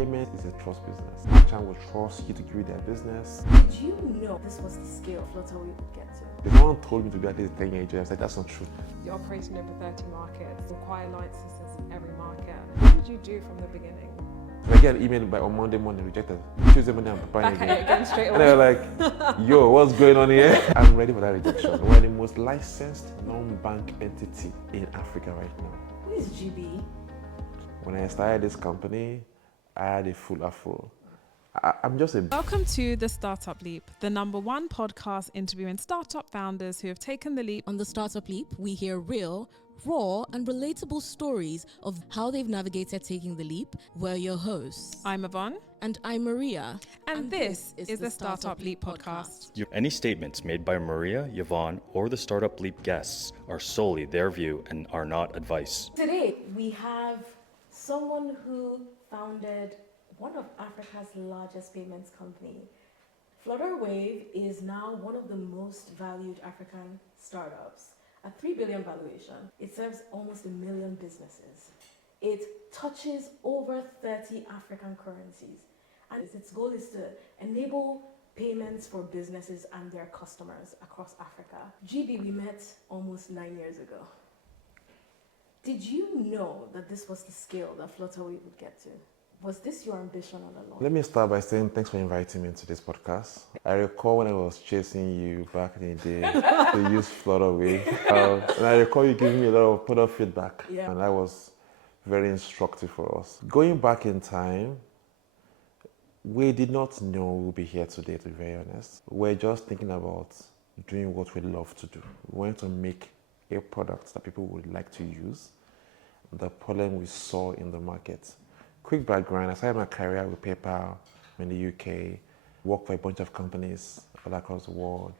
Payment is a trust business. Merchant will trust you to give you their business. Did you know this was the scale Flutterwave would get to? If no one told me to be at least 10 years, I said that's not true. You operate in over 30 markets, require licenses in every market. What did you do from the beginning? So I get an email on Monday morning, rejected. Tuesday morning, I'm preparing Back at it again straight And away. they were like, yo, what's going on here? I'm ready for that rejection. We're the most licensed non-bank entity in Africa right now. Who is GB? When I started this company, I had a full afro. I'm just a... Welcome to The Startup Leap, the #1 podcast interviewing startup founders who have taken the leap. On The Startup Leap, we hear real, raw, and relatable stories of how they've navigated taking the leap. We're your hosts. I'm Yvonne. And I'm Maria. And this is the Startup Leap podcast. Any statements made by Maria, Yvonne, or the Startup Leap guests are solely their view and are not advice. Today, we have someone who founded one of Africa's largest payments company. Flutterwave is now one of the most valued African startups. At 3 billion valuation, it serves almost 1 million businesses. It touches over 30 African currencies. And its goal is to enable payments for businesses and their customers across Africa. GB, we met almost 9 years ago. Did you know that this was the scale that Flutterwave would get to? Was this your ambition all along? Let me start by saying thanks for inviting me to this podcast. I recall when I was chasing you back in the day to use Flutterwave. And I recall you giving me a lot of product feedback. Yeah. And that was very instructive for us. Going back in time, we did not know we'll be here today, to be very honest. We're just thinking about doing what we love to do. We wanted to make a product that people would like to use. The problem we saw in the market. Quick background, I started my career with PayPal in the UK, worked for a bunch of companies all across the world,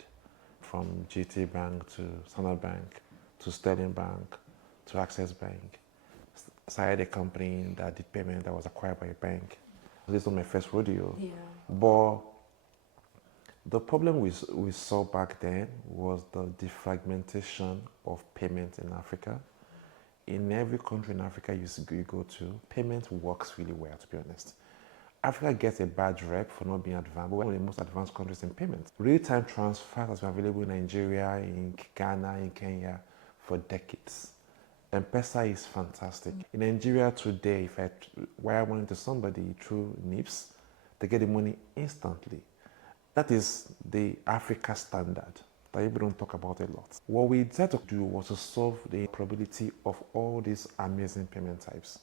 from GT Bank to Standard Bank to Sterling Bank to Access Bank. Started a company that did payment that was acquired by a bank. This was my first rodeo. Yeah. But the problem we saw back then was the defragmentation of payments in Africa. In every country in Africa you go to, payment works really well, to be honest. Africa gets a bad rep for not being advanced, but we're one of the most advanced countries in payments. Real-time transfers has been available in Nigeria, in Ghana, in Kenya for decades. M-Pesa is fantastic. In Nigeria today, if I wire money to somebody through NIPS, they get the money instantly. That is the Africa standard that people don't talk about a lot. What we decided to do was to solve the probability of all these amazing payment types.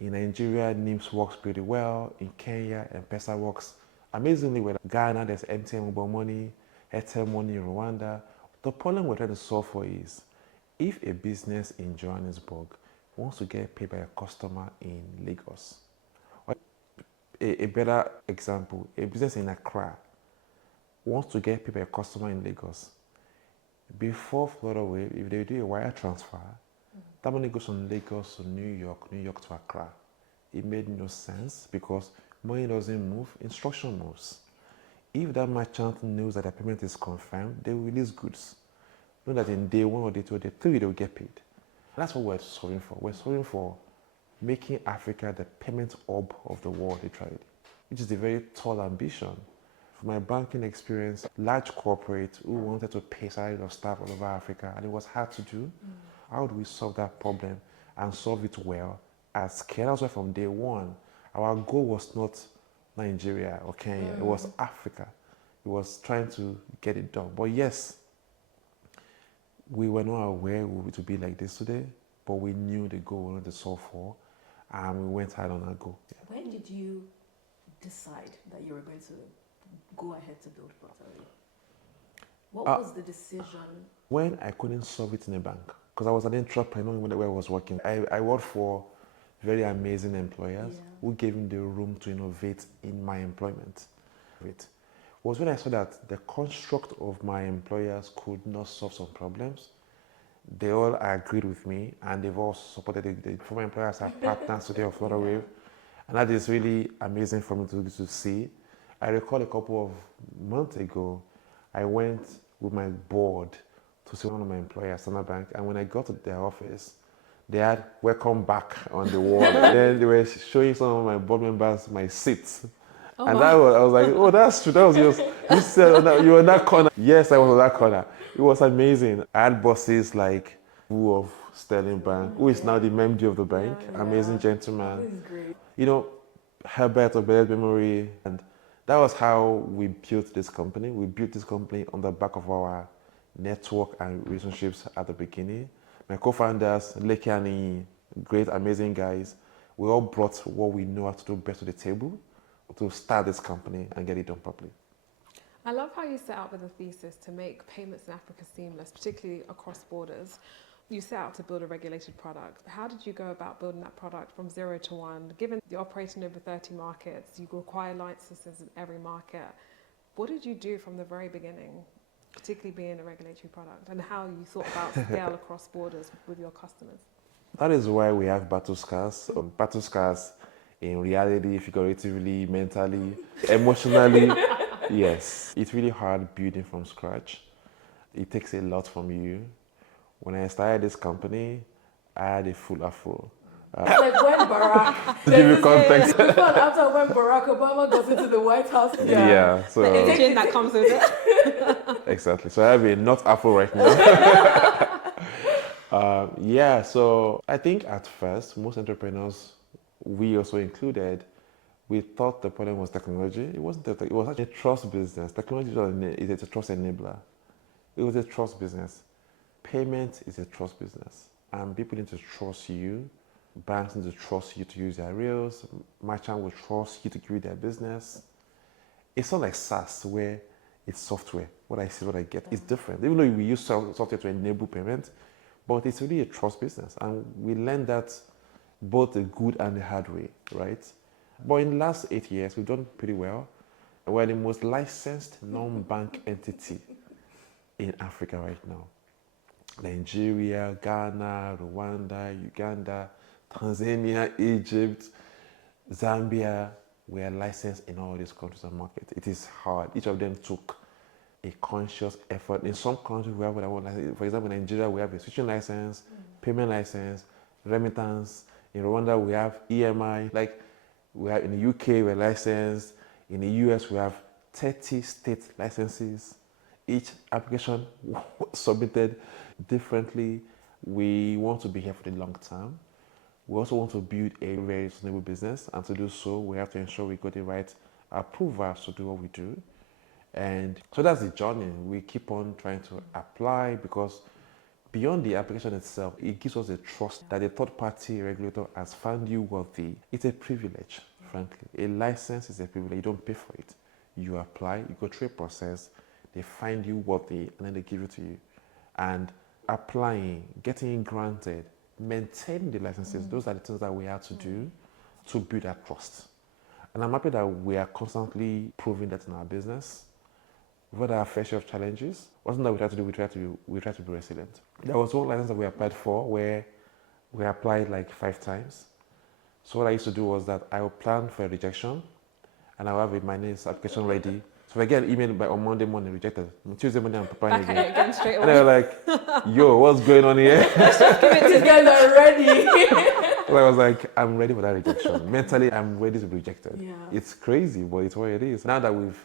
In Nigeria, NIPS works pretty well. In Kenya, M-Pesa works amazingly well. Ghana, there's MTN Mobile Money, Airtel Money in Rwanda. The problem we're trying to solve for is, if a business in Johannesburg wants to get paid by a customer in Lagos, or a better example, a business in Accra wants to get paid by a customer in Lagos, before Flutterwave, if they do a wire transfer, that money goes from Lagos to New York to Accra. It made no sense because money doesn't move, instruction moves. If that merchant knows that the payment is confirmed, they will release goods. Know that in day 1 or day 2 or day 3, they will get paid. That's what we're solving for. We're solving for making Africa the payment hub of the world, literally, which is a very tall ambition. From my banking experience, large corporates who wanted to pay salaries of staff all over Africa, and it was hard to do. How do we solve that problem and solve it well at scale? That's why from day 1, our goal was not Nigeria or Kenya, it was Africa. It was trying to get it done. But yes, we were not aware we would be like this today, but we knew the goal we wanted to solve for, and we went hard on our goal. Yeah. When did you decide that you were going to go ahead to build Flutterwave? What was the decision? When I couldn't solve it in a bank, because I was an entrepreneur where I was working. I worked for very amazing employers who gave me the room to innovate in my employment. It was when I saw that the construct of my employers could not solve some problems. They all agreed with me, and they've all supported the former employers are partners today of Flutterwave. And that is really amazing for me to see. I recall a couple of months ago, I went with my board to see one of my employers, Standard Bank, and when I got to their office, They had welcome back on the wall. Then they were showing some of my board members my seats. And that was, I was like, oh, that's true. That was yours. You said that you were in that corner. Yes, I was in that corner. It was amazing. I had bosses like who of Sterling Bank, who is now the MD of the bank, amazing gentleman. This is great. You know, Herbert of blessed memory. And that was how we built this company. We built this company on the back of our network and relationships at the beginning. My co-founders, Leke and Iyi, great, amazing guys. We all brought what we know how to do best to the table to start this company and get it done properly. I love how you set out with a thesis to make payments in Africa seamless, particularly across borders. You set out to build a regulated product. How did you go about building that product from 0 to 1? Given you're operating over 30 markets, you require licenses in every market. What did you do from the very beginning, particularly being a regulatory product, and how you thought about scale across borders with your customers? That is why we have battle scars. Battle scars in reality, figuratively, mentally, emotionally. Yes, it's really hard building from scratch. It takes a lot from you. When I started this company, I had a full afro. It's like when Barack, To give you context. before and after when Barack Obama got into the White House. Yeah, so The engine that comes with it. exactly. So I have a not afro right now. Yeah, so I think at first, most entrepreneurs, we also included, we thought the problem was technology. It wasn't. It was actually a trust business. Technology is a trust enabler. It was a trust business. Payment is a trust business, and people need to trust you. Banks need to trust you to use their rails. Merchant will trust you to give you their business. It's not like SaaS where it's software. What I see, what I get, is different. Even though we use software to enable payment, but it's really a trust business, and we learned that both the good and the hard way, right? But in the last 8 years, we've done pretty well. We're the most licensed non-bank entity in Africa right now. Nigeria, Ghana, Rwanda, Uganda, Tanzania, Egypt, Zambia, we are licensed in all these countries and markets. It is hard. Each of them took a conscious effort. In some countries, we have what I want. For example, in Nigeria, we have a switching license, payment license, remittance. In Rwanda, we have EMI. Like we have in the UK, we're licensed. In the US, we have 30 state licenses. Each application submitted differently. We want to be here for the long term. We also want to build a very sustainable business, and to do so, we have to ensure we got the right approvals to do what we do. And so that's the journey. We keep on trying to apply, because beyond the application itself, it gives us a trust that a third-party regulator has found you worthy. It's a privilege, frankly. A license is a privilege. You don't pay for it. You apply, you go through a process, they find you worthy, and then they give it to you. And applying, getting it granted, maintaining the licenses, those are the things that we have to do to build that trust. And I'm happy that we are constantly proving that in our business. We've had our fair share of challenges. Wasn't that we try to do, we try to be resilient. There was one license that we applied for where we applied like 5 times. So what I used to do was that I would plan for a rejection, and I would have my name's application ready. So if I get an email on Monday morning, rejected. On Tuesday morning, I'm preparing Back at it again straight and away. they were like, yo, what's going on here? These guys are ready. So I was like, I'm ready for that rejection. Mentally, I'm ready to be rejected. Yeah. It's crazy, but it's what it is. Now that we've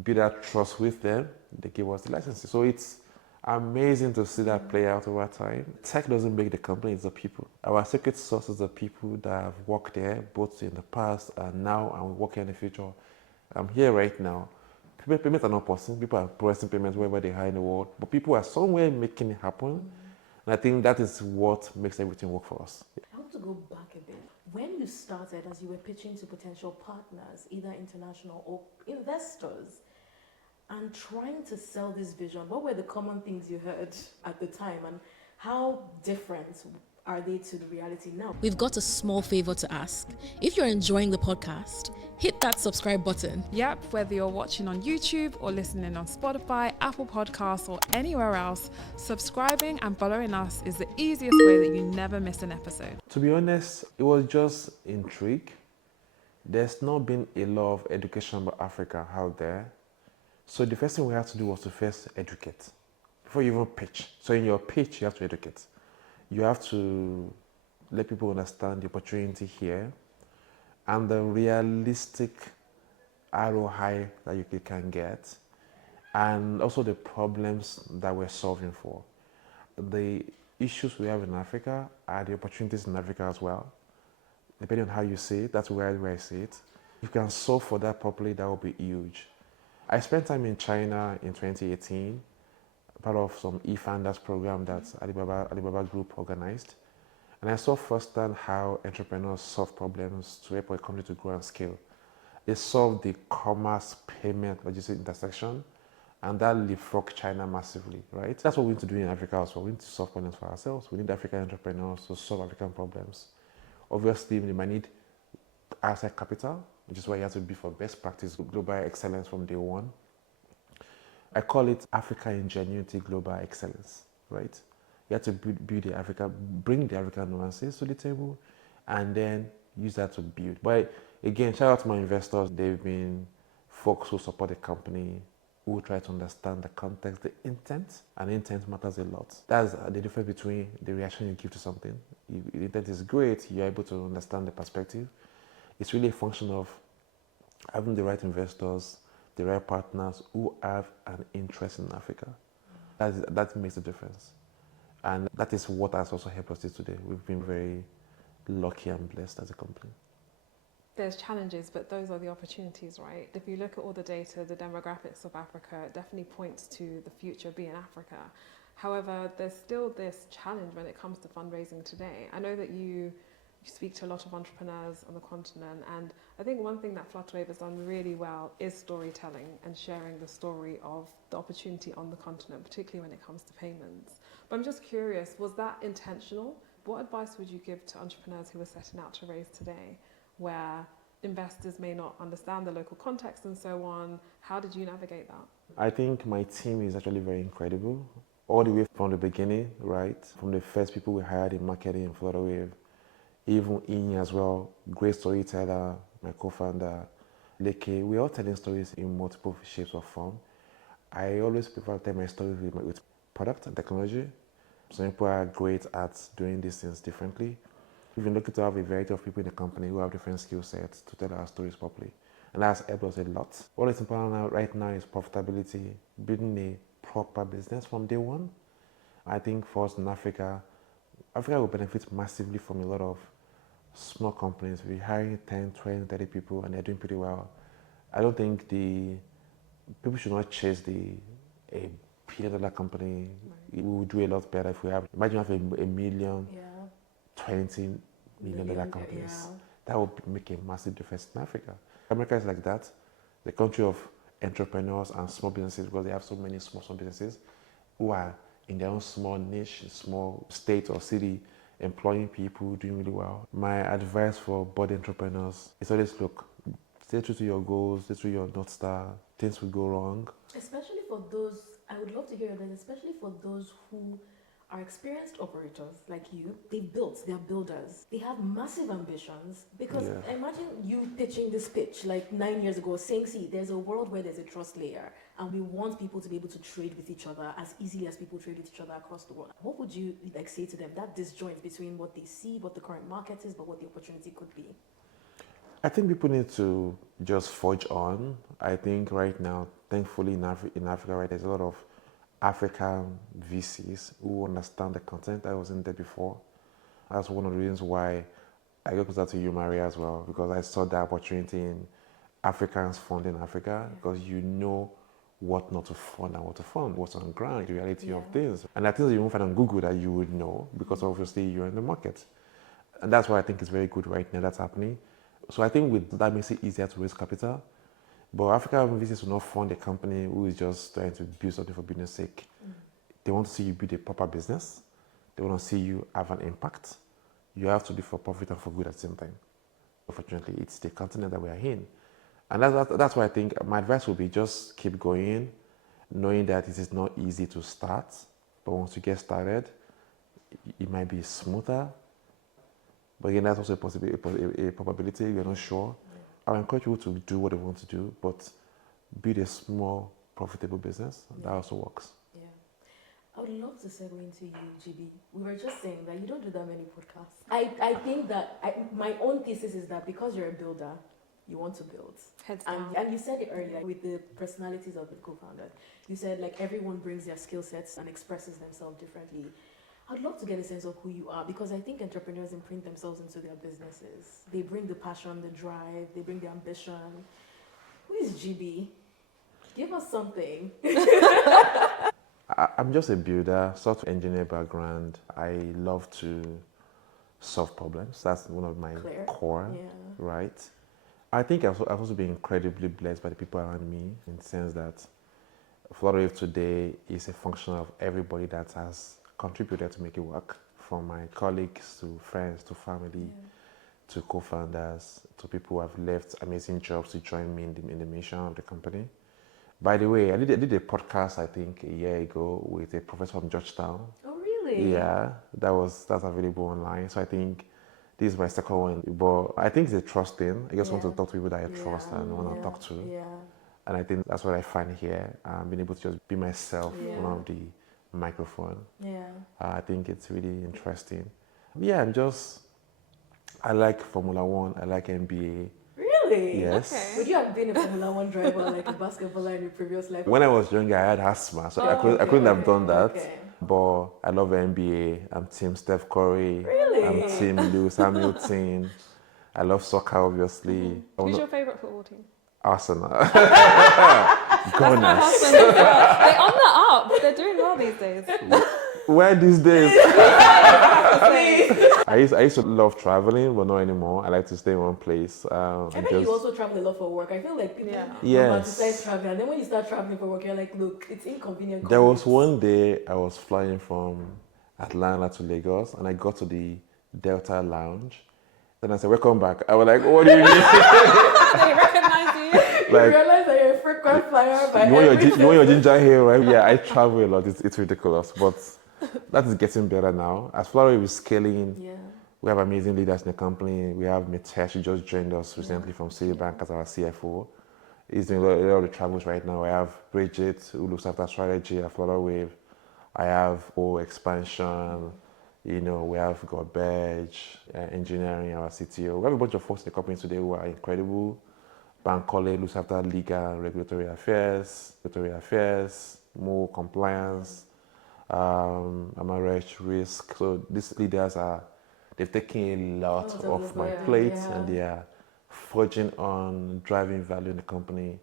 built that trust with them, they give us the licenses. So it's amazing to see that play out over time. Tech doesn't make the company, it's the people. Our secret sauce is the people that have worked there, both in the past and now, and we work here in the future. I'm here right now. Payments are not possible. People are processing payments wherever they are in the world, but people are somewhere making it happen. And I think that is what makes everything work for us. I want to go back a bit. When you started, as you were pitching to potential partners, either international or investors, and trying to sell this vision, what were the common things you heard at the time, and how different are they to the reality now? We've got a small favor to ask. If you're enjoying the podcast, hit that subscribe button. Yep, whether you're watching on YouTube or listening on Spotify, Apple Podcasts, or anywhere else, subscribing and following us is the easiest way that you never miss an episode. To be honest, it was just intrigue. There's not been a lot of education about Africa out there. So the first thing we had to do was to first educate before you even pitch. So in your pitch, you have to educate. You have to let people understand the opportunity here and the realistic ROI that you can get, and also the problems that we're solving for. The issues we have in Africa are the opportunities in Africa as well. Depending on how you see it, that's where I see it. If you can solve for that properly, that will be huge. I spent time in China in 2018, part of some e-founders program that Alibaba Group organized. And I saw firsthand how entrepreneurs solve problems to help a company to grow and scale. They solved the commerce, payment, logistics intersection, and that leapfrogged China massively, right? That's what we need to do in Africa as well. We need to solve problems for ourselves. We need African entrepreneurs to solve African problems. Obviously, we might need outside capital, which is why you have to be for best practice, global excellence from day one. I call it Africa Ingenuity Global Excellence, right? You have to build the Africa, bring the African nuances to the table, and then use that to build. But again, shout out to my investors. They've been folks who support the company, who try to understand the context, the intent, and intent matters a lot. That's the difference between the reaction you give to something. The intent is great, you're able to understand the perspective. It's really a function of having the right investors, the right partners who have an interest in Africa. That makes a difference. And that is what has also helped us today. We've been very lucky and blessed as a company. There's challenges, but those are the opportunities, right? If you look at all the data, the demographics of Africa, it definitely points to the future being Africa. However, there's still this challenge when it comes to fundraising today. I know that you speak to a lot of entrepreneurs on the continent, and I think one thing that Flutterwave has done really well is storytelling and sharing the story of the opportunity on the continent, particularly when it comes to payments. But I'm just curious, was that intentional? What advice would you give to entrepreneurs who are setting out to raise today, where investors may not understand the local context and so on? How did you navigate that? I think my team is actually very incredible. All the way from the beginning, right? From the first people we hired in marketing in Flutterwave, even Inye as well, great storyteller, my co-founder, Leke. We're all telling stories in multiple shapes or form. I always prefer to tell my stories with product and technology. Some people are great at doing these things differently. We've been looking to have a variety of people in the company who have different skill sets to tell our stories properly. And that's helped us a lot. What is important right now is profitability, building a proper business from day one. I think for us in Africa will benefit massively from a lot of small companies. We're hiring 10, 20, 30 people and they're doing pretty well. I don't think people should not chase a billion-dollar company. Right. We will do a lot better if we have, imagine having a million, $20 million companies. Yeah. That would make a massive difference in Africa. America is like that, the country of entrepreneurs and small businesses, because they have so many small businesses who are in their own small niche, small state or city, employing people, doing really well. My advice for budding entrepreneurs is always look, stay true to your goals, stay true to your North Star. Things will go wrong. Especially for those, I would love to hear this, especially for those who are experienced operators like you. They're builders. They have massive ambitions, because imagine you pitching this pitch like 9 years ago, saying, see, there's a world where there's a trust layer and we want people to be able to trade with each other as easily as people trade with each other across the world. What would you say to them? That disjoint between what they see, what the current market is, but what the opportunity could be. I think people need to just forge on. I think right now, thankfully in Africa, right, there's a lot of African VCs who understand the content. I wasn't there before. That's one of the reasons why I got closer to you, Maria, as well, because I saw the opportunity in Africans funding Africa, because you know what not to fund and what to fund, what's on ground, the reality of things. And there are things you won't find on Google that you would know, because obviously you're in the market. And that's why I think it's very good right now that's happening. So I think that makes it easier to raise capital. But African VCs will not fund a company who is just trying to build something for business sake. They want to see you build a proper business. They want to see you have an impact. You have to be for profit and for good at the same time. Unfortunately, it's the continent that we are in. And that's why I think my advice would be just keep going, knowing that it is not easy to start. But once you get started, it might be smoother. But again, that's also a probability. You're not sure. I encourage people to do what they want to do, but build a small, profitable business. That also works. Yeah. I would love to segue into you, GB. We were just saying that you don't do that many podcasts. I think that my own thesis is that because you're a builder, you want to build. Heads down. And you said it earlier with the personalities of the co-founders. You said like everyone brings their skill sets and expresses themselves differently. I'd love to get a sense of who you are because I think entrepreneurs imprint themselves into their businesses. They bring the passion, the drive, they bring the ambition. Who is GB? Give us something. I'm just a builder, software engineer background. I love to solve problems. That's one of my core, Yeah. right? I think I've also been incredibly blessed by the people around me in the sense that Flutterwave today is a function of everybody that has contributed to make it work, from my colleagues to friends to family to co-founders to people who have left amazing jobs to join me in the mission of the company. By the way, I did a podcast I think a year ago with a professor from Georgetown. Oh really? Yeah, that's available online. So I think this is my second one. But I think it's a trust thing. I just want to talk to people that I trust and want to talk to. Yeah. And I think that's what I find here. Being able to just be myself in of the microphone. Yeah. I think it's really interesting. Yeah, I like Formula One. I like NBA. Really? Yes. Okay. Would you have been a Formula One driver, like a basketballer in your previous life? When I was younger, I had asthma, so I couldn't have done that. Okay. But I love NBA. I'm Team Steph Curry. Really? I'm Team Lewis Hamilton. I love soccer, obviously. Who's your favourite football team? Arsenal. That's my Gunners. husband as well. They're on the up. They're doing well these days. Where these days? I used to love traveling, but not anymore. I like to stay in one place. I bet you also travel a lot for work. I feel like people Yes. romanticize traveling, and then when you start traveling for work, you're like, look, it's inconvenient. There was one day I was flying from Atlanta to Lagos, and I got to the Delta Lounge. Then I said, "Welcome back." I was like, "What do you mean?" They recognise you. You realize that you're a frequent flyer by you want your ginger hair, right? Yeah, I travel a lot. It's ridiculous, but that is getting better now. As Flutterwave is scaling, we have amazing leaders in the company. We have Mitesh, who just joined us recently from Citibank as our CFO. He's doing a lot of the travels right now. I have Bridget, who looks after strategy at Flutterwave. I have expansion. You know, we have Gorbej, engineering, our CTO. We have a bunch of folks in the company today who are incredible. Bankole looks after legal and regulatory affairs, more compliance, Amaresh risk. So these leaders they've taken a lot off my plate and they are forging on driving value in the company.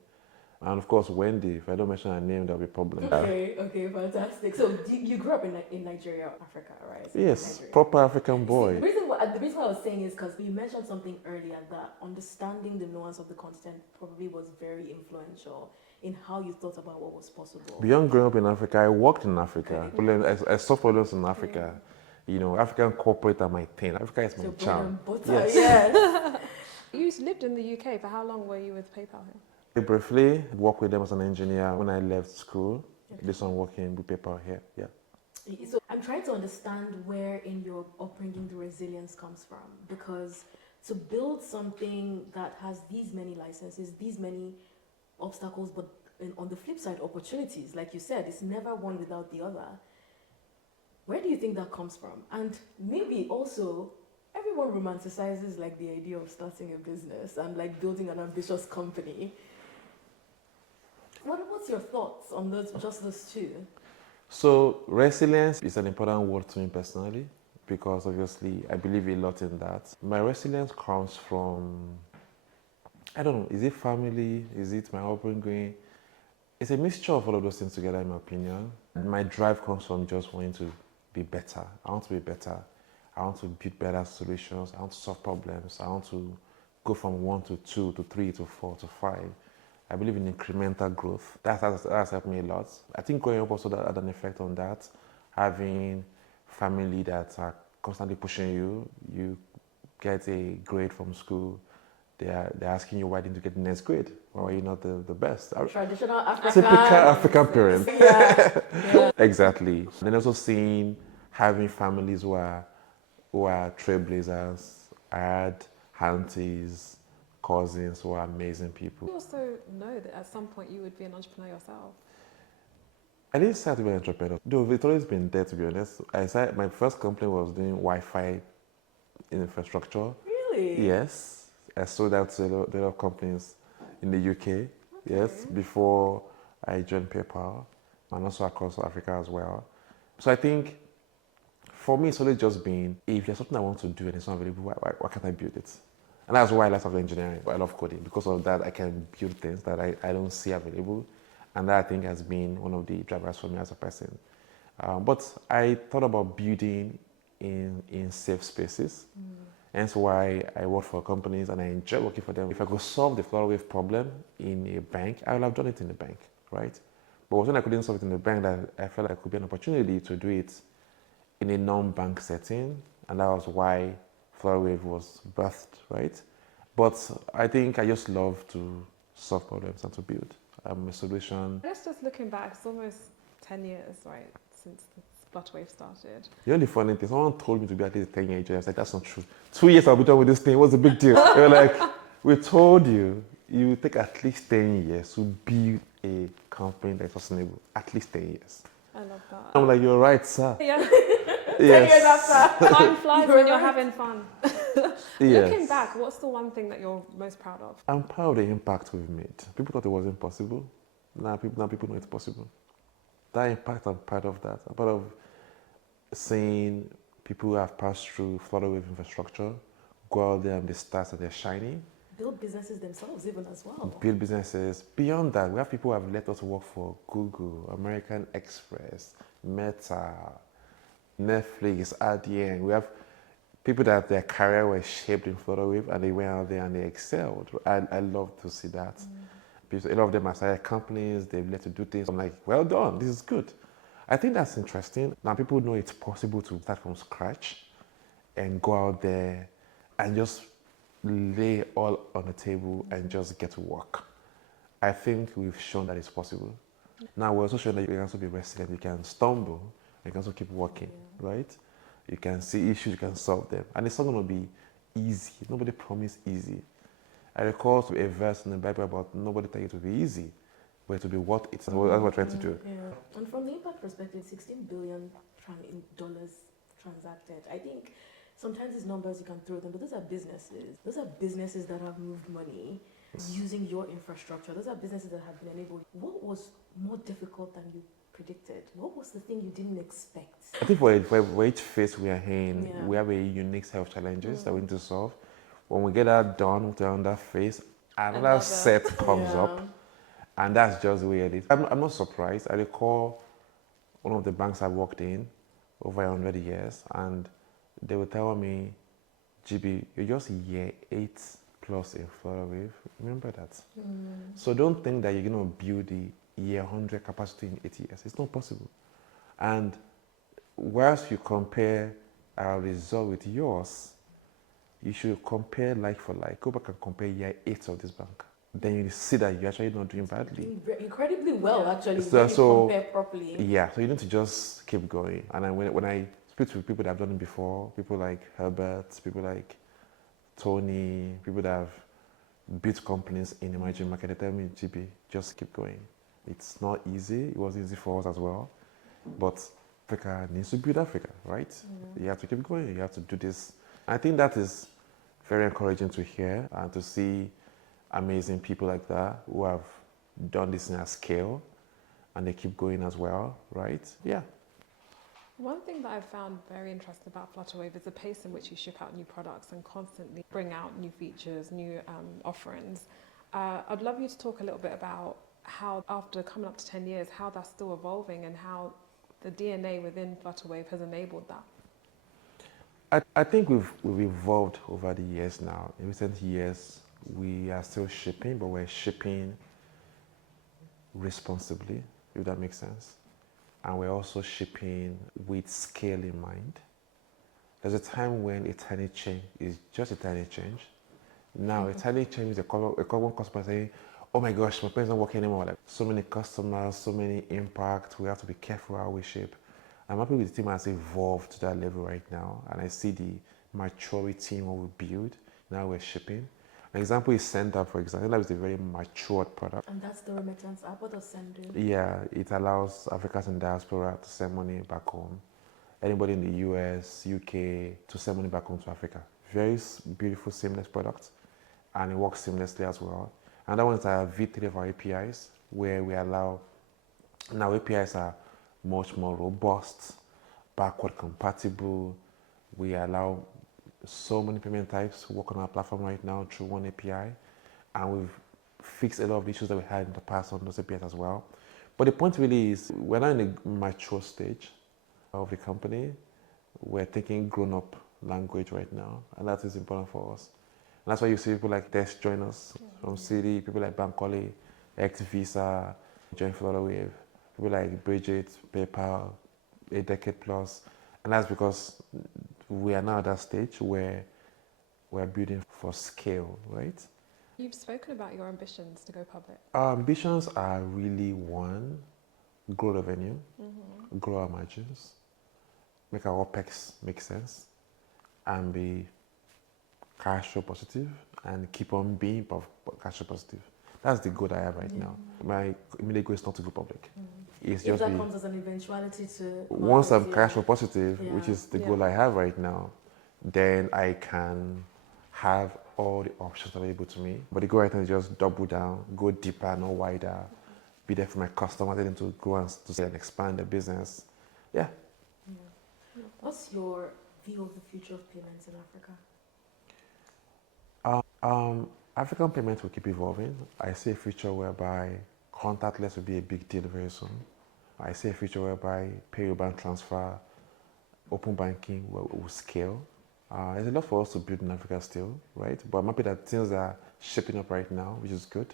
And of course, Wendy, if I don't mention her name, there'll be a problem. Okay, fantastic. So you grew up in Nigeria, Africa, right? So yes, Nigeria. proper African boy. See, the reason why I was saying is because you mentioned something earlier that understanding the nuance of the continent probably was very influential in how you thought about what was possible. Beyond growing up in Africa, I worked in Africa. I solved problems in Africa. You know, African corporate are my thing. Africa is my charm. Yes. You lived in the UK. For how long were you with PayPal here? I briefly worked with them as an engineer when I left school. Did some working with PayPal here. Yeah. So I'm trying to understand where in your upbringing the resilience comes from, because to build something that has these many licenses, these many obstacles, but on the flip side, opportunities, like you said, it's never one without the other. Where do you think that comes from? And maybe also, everyone romanticizes like the idea of starting a business and like building an ambitious company. What's your thoughts on just those two? So resilience is an important word to me personally, because obviously I believe a lot in that. My resilience comes from, I don't know, is it family? Is it my upbringing? It's a mixture of all of those things together, in my opinion. My drive comes from just wanting to be better. I want to be better. I want to build better solutions. I want to solve problems. I want to go from 1 to 2 to 3 to 4 to 5. I believe in incremental growth. That's helped me a lot. I think growing up also had an effect on that. Having family that are constantly pushing you. You get a grade from school. They're asking you, why didn't you get the next grade? Why are you not the best? Traditional African. Typical African parent. Yeah. Exactly. Then also seeing, having families who are trailblazers. I had aunties, cousins who are amazing people. You also know that at some point you would be an entrepreneur yourself. I didn't start to be an entrepreneur, though it's always been there, to be honest. My first company was doing Wi-Fi infrastructure. Really? Yes, I sold out to a lot of companies in the UK. Yes, before I joined PayPal, and also across Africa as well. So I think for me, it's always just been, if there's something I want to do and it's not available, why can't I build it? And that's why I like software engineering. I love coding. Because of that, I can build things that I don't see available. And that, I think, has been one of the drivers for me as a person. But I thought about building in safe spaces. Hence why I work for companies and I enjoy working for them. If I could solve the Flutterwave problem in a bank, I would have done it in the bank, right? But when I couldn't solve it in the bank, that I felt like it could be an opportunity to do it in a non-bank setting, and that was why Flutterwave was birthed, right? But I think I just love to solve problems and to build a solution. I guess just looking back, it's almost 10 years, right, since Flutterwave started. The only funny thing, someone told me to be at least 10 years. I was like, that's not true. 2 years I'll be done with this thing. What's the big deal? They were like, we told you, you will take at least 10 years to build a company that's sustainable. At least 10 years. I love that. I'm like, you're right, sir. Yeah. 10 years after. Time flies when you're having fun. Yes. Looking back, what's the one thing that you're most proud of? I'm proud of the impact we've made. People thought it wasn't possible. Now people know it's possible. That impact, I'm proud of that. I'm proud of seeing people who have passed through Flutterwave infrastructure go out there and they start and they're shining. Build businesses themselves even as well. Build businesses. Beyond that, we have people who have let us work for Google, American Express, Meta, Netflix, RDN. We have people that their career was shaped in Flutterwave and they went out there and they excelled. I love to see that. Because a lot of them have started companies, they've let to do things. I'm like, well done, this is good. I think that's interesting. Now people know it's possible to start from scratch and go out there and just lay all on the table and just get to work. I think we've shown that it's possible. Now we're also showing that you can also be resilient, you can stumble, you can also keep working, right? You can see issues, you can solve them. And it's not going to be easy. Nobody promised easy. I recall a verse in the Bible about nobody telling it to be easy, but it will be worth it. That's what we're trying to do. Yeah. And from the impact perspective, $16 billion transacted. I think sometimes these numbers you can throw them, but those are businesses. Those are businesses that have moved money using your infrastructure. Those are businesses that have been enabled. What was more difficult than you predicted? What was the thing you didn't expect? I think for each phase we are in, Yeah. we have a unique set of challenges that we need to solve. When we get that done, we're on that phase, another set comes up, and that's just the way it is. I'm not surprised. I recall one of the banks I worked in over 100 years, and they would tell me, GB, you're just year 8 plus in Flutterwave. Remember that. So don't think that you're going to build the year 100 capacity in 8 years. It's not possible. And whilst you compare our result with yours, you should compare like for like. Go back and compare year 8 of this bank. Then you see that you're actually not doing badly. Incredibly well, actually, So- when you so- compare properly. Yeah, so you need to just keep going. And when I speak to people that have done it before, people like Herbert, people like Tony, people that have built companies in emerging market, they tell me, GB, just keep going. It's not easy. It was easy for us as well. But Africa needs to build Africa, right? You have to keep going. You have to do this. I think that is very encouraging to hear and to see amazing people like that who have done this in a scale and they keep going as well, right? Yeah. One thing that I've found very interesting about Flutterwave is the pace in which you ship out new products and constantly bring out new features, new offerings. I'd love you to talk a little bit about how, after coming up to 10 years, how that's still evolving and how the DNA within Flutterwave has enabled that. I think we've evolved over the years now. In recent years, we are still shipping, but we're shipping responsibly, if that makes sense. And we're also shipping with scale in mind. There's a time when a tiny change is just a tiny change. Now, a tiny change is a common customer saying, oh my gosh, my pen's not working anymore. Like, so many customers, so many impact. We have to be careful how we ship. I'm happy with the team has evolved to that level right now. And I see the maturity in what we build. Now we're shipping. An example is Sender, for example. That is a very matured product. And that's the remittance app. What does Send do? Yeah, it allows Africans in diaspora to send money back home. Anybody in the US, UK, to send money back home to Africa. Very beautiful, seamless product, and it works seamlessly as well. Another one is our V3 of our APIs, where we allow, now APIs are much more robust, backward compatible. We allow so many payment types to work on our platform right now through one API, and we've fixed a lot of issues that we had in the past on those APIs as well. But the point really is, we're not in a mature stage of the company. We're taking grown-up language right now, and that is important for us. And that's why you see people like Des join us from Citi, people like Bankole, ex-Visa, join Flutterwave, people like Bridget, PayPal, a decade plus. And that's because we are now at that stage where we're building for scale, right? You've spoken about your ambitions to go public. Our ambitions are really, one, grow revenue, grow our margins, make our OPEX make sense, and be cash flow positive, and keep on being cash flow positive. That's the goal I have right now. My immediate goal is not to go public. It's If just that comes as an eventuality to once I'm market, cash flow positive, Yeah. which is the goal I have right now, then I can have all the options available to me. But the goal right now is just double down, go deeper, not wider, be there for my customers, get them to grow and to expand their business. Yeah. What's your view of the future of payments in Africa? African payments will keep evolving. I see a future whereby contactless will be a big deal very soon. I see a future whereby pay your bank transfer, open banking will scale. There's a lot for us to build in Africa still, right? But I'm happy that things are shaping up right now, which is good.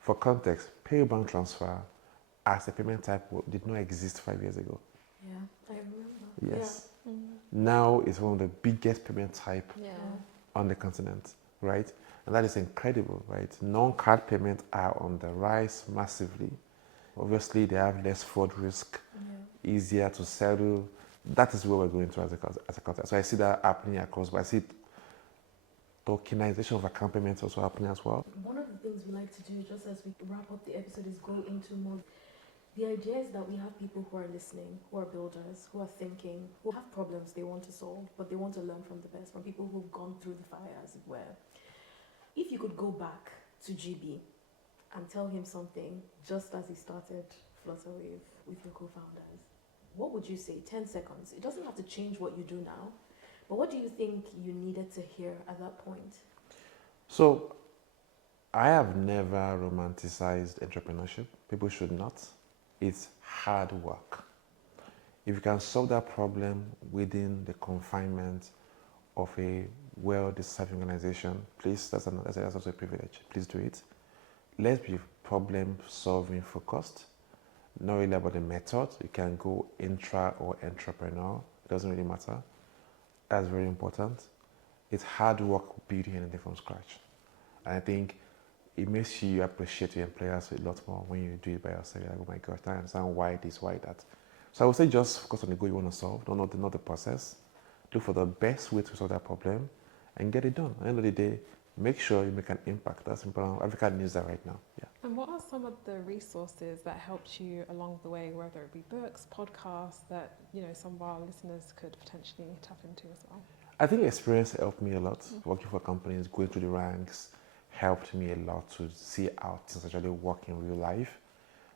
For context, pay your bank transfer as a payment type did not exist 5 years ago. Yeah, I remember. Yes. Now it's one of the biggest payment type Yeah. on the continent, right? And that is incredible, right? Non-card payments are on the rise massively. Obviously, they have less fraud risk, easier to settle. That is where we're going to as a country. So I see that happening across, but I see tokenization of account payments also happening as well. One of the things we like to do, just as we wrap up the episode, is go into more. The idea is that we have people who are listening, who are builders, who are thinking, who have problems they want to solve, but they want to learn from the best, from people who've gone through the fire, as it were. If you could go back to GB and tell him something just as he started Flutterwave with your co-founders, what would you say? 10 seconds. It doesn't have to change what you do now, but what do you think you needed to hear at that point? So I have never romanticized entrepreneurship. People should not. It's hard work. If you can solve that problem within the confinement of a well-deserved organization, please, that's also a privilege. Please do it. Let's be problem-solving focused. Not really about the method. You can go intra or entrepreneur. It doesn't really matter. That's very important. It's hard work building anything from scratch. And I think it makes you appreciate your employers a lot more when you do it by yourself. You're like, oh my gosh, I understand why this, why that. So I would say just focus on the goal you want to solve, not the process. Look for the best way to solve that problem and get it done. At the end of the day, make sure you make an impact. That's important. Africa needs that right now. Yeah. And what are some of the resources that helped you along the way, whether it be books, podcasts, that some of our listeners could potentially tap into as well? I think experience helped me a lot. Working for companies, going through the ranks, helped me a lot to see how things actually work in real life.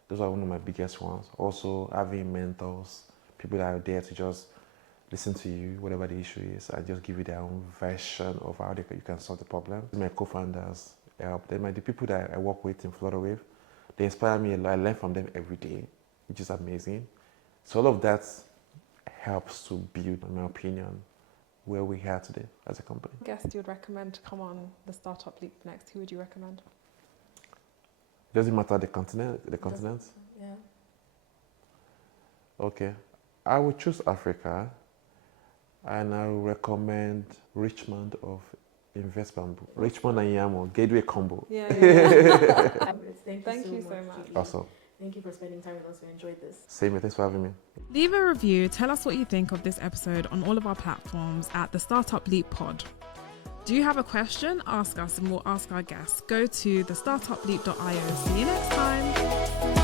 Those are one of my biggest ones. Also, having mentors, people that are there to just listen to you, whatever the issue is, and just give you their own version of how you can solve the problem. My co-founders help. Then the people that I work with in Flutterwave, they inspire me a lot. I learn from them every day, which is amazing. So all of that helps to build, in my opinion, where we are today as a company. Guest you would recommend to come on the Startup Leap next? Who would you recommend? Does it matter the continent? Yeah. Okay. I would choose Africa, and I would recommend Richmond of Invest Bamboo. Richmond and Yamo, Gateway Combo. Yeah. Thank you so much. Awesome. Thank you for spending time with us. We enjoyed this. Same here. Thanks for having me. Leave a review. Tell us what you think of this episode on all of our platforms at the Startup Leap Pod. Do you have a question? Ask us and we'll ask our guests. Go to thestartupleap.io. See you next time.